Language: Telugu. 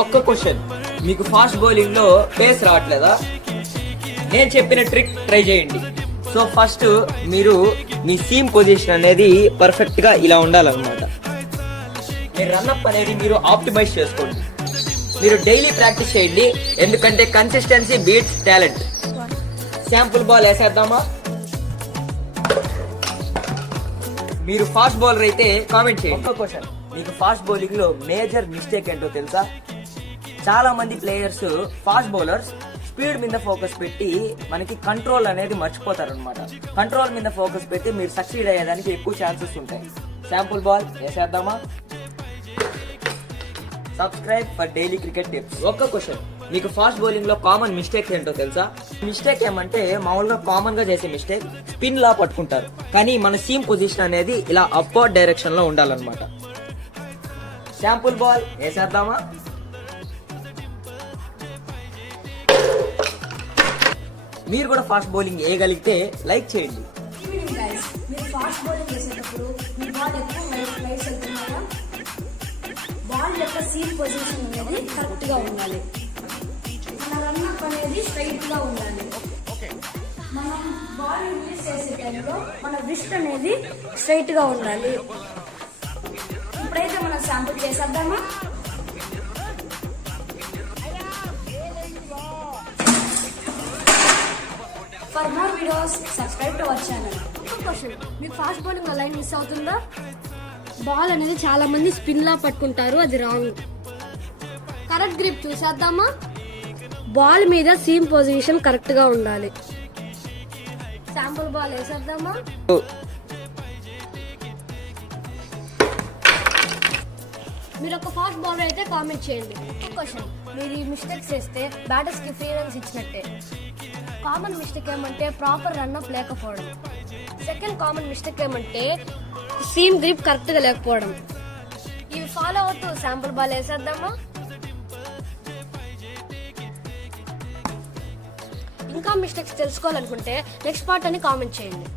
ఒక్క క్వశ్చన్, మీకు ఫాస్ట్ బౌలింగ్ లో పేస్ రావట్లేదా? నేను చెప్పిన ట్రిక్ ట్రై చేయండి. సో ఫస్ట్ మీరు మీ సీమ్ పొజిషన్ అనేది పర్ఫెక్ట్ గా ఇలా ఉండాలన్నమాట. మీరు రన్అప్ అనేది మీరు ఆప్టిమైజ్ చేసుకోండి. మీరు డైలీ ప్రాక్టీస్ చేయండి, ఎందుకంటే consistency beats talent. Sample ball వేసేద్దామా? మీరు ఫాస్ట్ బౌలర్ అయితే కామెంట్ చేయండి. ఒక్క క్వశ్చన్, మీకు ఫాస్ట్ బౌలింగ్ లో మేజర్ మిస్టేక్ ఏంటో తెలుసా? చాలా మంది ప్లేయర్స్ ఫాస్ట్ బౌలర్స్ స్పీడ్ మీద ఫోకస్ పెట్టి మనకి కంట్రోల్ అనేది మర్చిపోతారు అనమాట. కంట్రోల్ మీద ఫోకస్ పెట్టి మీరు సక్సీడ్ అయ్యేదానికి ఎక్కువ ఛాన్సెస్ ఉంటాయి. శాంపుల్ బాల్ వేసేద్దామా? Subscribe for daily cricket tips. ఒక్క క్వశ్చన్, మీకు ఫాస్ట్ బౌలింగ్ లో కామన్ మిస్టేక్ ఏంటో తెలుసా? మిస్టేక్ ఏమంటే మామూలుగా కామన్ గా చేసే మిస్టేక్ స్పిన్ లా పట్టుకుంటారు, కానీ మన సీమ్ పొజిషన్ అనేది ఇలా అప్వర్డ్ డైరెక్షన్ లో ఉండాలన్నమాట. శాంపుల్ బాల్ వేసేద్దామా? మీరు కూడా ఫాస్ట్ బౌలింగ్ వేయగలిగితే లైక్ చేయండి. మీరు ఫాస్ట్ బౌలింగ్ చేసేటప్పుడు మీ బాల్ ఎక్కువ లైట్స్ వెళ్తున్నాయా? బాల్ యొక్క సీమ్ పొజిషన్ అనేది కరెక్ట్ గా ఉండాలి. మన రన్అప్ అనేది స్ట్రైట్ గా ఉండాలి. మనం బాల్ రిలీజ్ చేసే టైంలో మన రిస్ట్ అనేది స్ట్రైట్ గా ఉండాలి. ఇప్పుడైతే మనం శాంపుల్ చేసేద్దామా? For more videos, subscribe to our channel. Question, మీకు ఫాస్ట్ బౌలింగ్ లైన్ మిస్ అవుతుందా? బాల్ అనేది చాలా మంది స్పిన్ లా పట్టుకుంటారు, అది రాంగ్. కరెక్ట్ గ్రిప్ చూసేద్దామా? బాల్ మీద సీమ్ పొజిషన్ కరెక్ట్ గా ఉండాలి. శాంపుల్ బాల్ వేసేద్దామా? మీరు ఒక ఫాస్ట్ బౌలర్ అయితే కామెంట్ చేయండి. క్వశ్చన్, మీరు ఈ మిస్టేక్స్ చేస్తే బ్యాటర్స్ కి ఫ్రీ రన్స్ ఇచ్చినట్టే. కామన్ మిస్టేక్ ఏమంటే ప్రాపర్ రన్అప్ లేకపోవడం. సెకండ్ కామన్ మిస్టేక్ ఏమంటే సీమ్ గ్రిప్ కరెక్ట్ గా లేకపోవడం. ఇవి ఫాలో అవుతూ శాంపుల్ బాల్ వేసేద్దామా? ఇంకా మిస్టేక్స్ తెలుసుకోవాలనుకుంటే నెక్స్ట్ పార్ట్ అని కామెంట్ చేయండి.